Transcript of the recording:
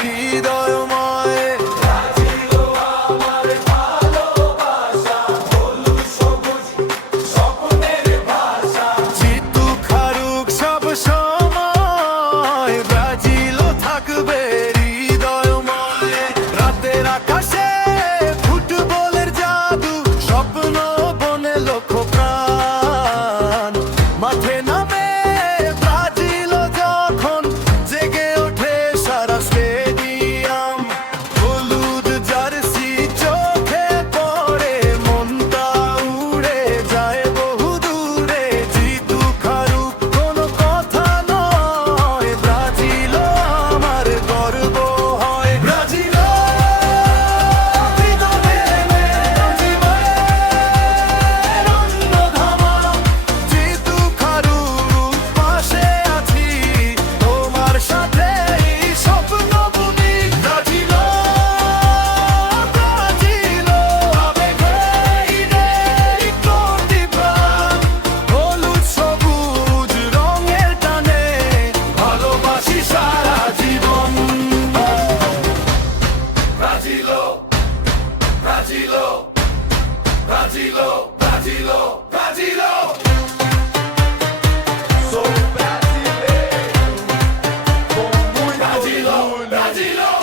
হৃদয়ময়। জিতুক হারুক সব সময় ব্রাজিলও থাকবে হৃদয়ময়। রাতের আকাশে ফুটবলের জাদু, স্বপ্ন বনে লক্ষ প্রাণ। মাঠে নামে ব্রাজিলও যখন, জেগে ওঠে সারা স্টেডিয়াম। হলুদ জার্সি চোখে পড়ে, মনটা উড়ে যায় বহু দূরে। জিতুক হারুক কোনো কথা নয়, ব্রাজিলও আমার গর্ব হয়। ব্রাজিলও জিতুক হারুক পাশে আছি, তোমার সাথে স্বপ্ন বুনি। ব্রাজিলও আবেগে কোটি প্রাণ। হলুদ সবুজ রঙের টানে ভালোবাসি সারা জীবন। Brasilo, Brasilo, Brasilo, Brasilo, Brasilo. Sou brasileiro, com muito orgulho. Brasilo.